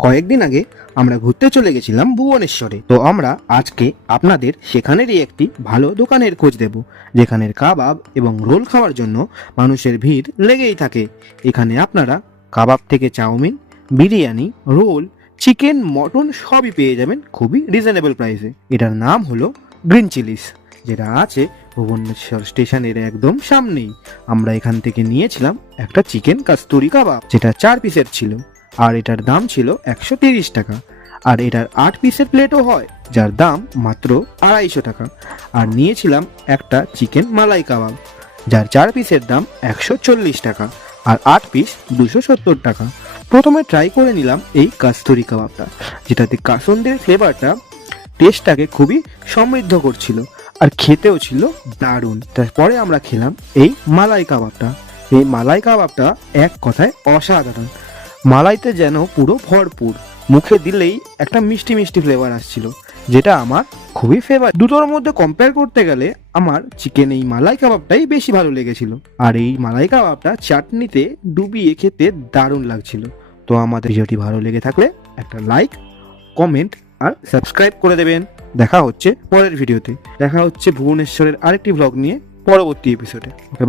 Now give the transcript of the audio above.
কয়েকদিন আগে আমরা ঘুরতে চলে গেছিলাম ভুবনেশ্বরে। তো আমরা আজকে আপনাদের সেখানেরই একটি ভালো দোকানের খোঁজ দেব, যেখানের কাবাব এবং রোল খাওয়ার জন্য মানুষের ভিড় লেগেই থাকে। এখানে আপনারা কাবাব থেকে chowmein, biryani, roll, chicken, mutton সবই পেয়ে যাবেন খুবই রিজনেবল প্রাইসে। এটার নাম হলো গ্রিন চিলিস, যেটা আছে ভুবনেশ্বর স্টেশনের একদম সামনেই। আমরা এখান থেকে নিয়েছিলাম একটা চিকেন কাস্তুরি কাবাব, যেটা 4 পিসের ছিল, আর এটার দাম ছিল 130 টাকা। আর এটার 8 পিসের প্লেটও হয়, যার দাম মাত্র 250 টাকা। আর নিয়েছিলাম একটা চিকেন মালাই কাবাব, যার 4 পিসের দাম 140 টাকা আর 8 পিস 270 টাকা। প্রথমে ট্রাই করে নিলাম এই কাস্তুরি কাবাবটা, যেটাতে কাসুন্দির ফ্লেভারটা টেস্টটাকে খুবই সমৃদ্ধ করছিল আর খেতেও ছিল দারুণ। তারপরে আমরা খেলাম এই মালাই কাবাবটা। এই মালাই কাবাবটা এক কথায় অসাধারণ। মালাইতে যেন পুরো ভরপুর, মুখে দিলেই একটা মিষ্টি মিষ্টি ফ্লেভার আসছিল, যেটা আমার খুবই ফেভারিট। দুটোর মধ্যে কম্পেয়ার করতে গেলে আমার চিকেন এই মালাই কাবাবটাই বেশি ভালো লেগেছিল। আর এই মালাই কাবাবটা চাটনিতে ডুবিয়ে খেতে দারুণ লাগছিল। তো আমাদের ভিডিওটি ভালো লেগে থাকলে একটা লাইক, কমেন্ট আর সাবস্ক্রাইব করে দেবেন। দেখা হচ্ছে পরের ভিডিওতে। দেখা হচ্ছে ভুবনেশ্বরের আরেকটি ব্লগ নিয়ে পরবর্তী এপিসোডে। ওকে।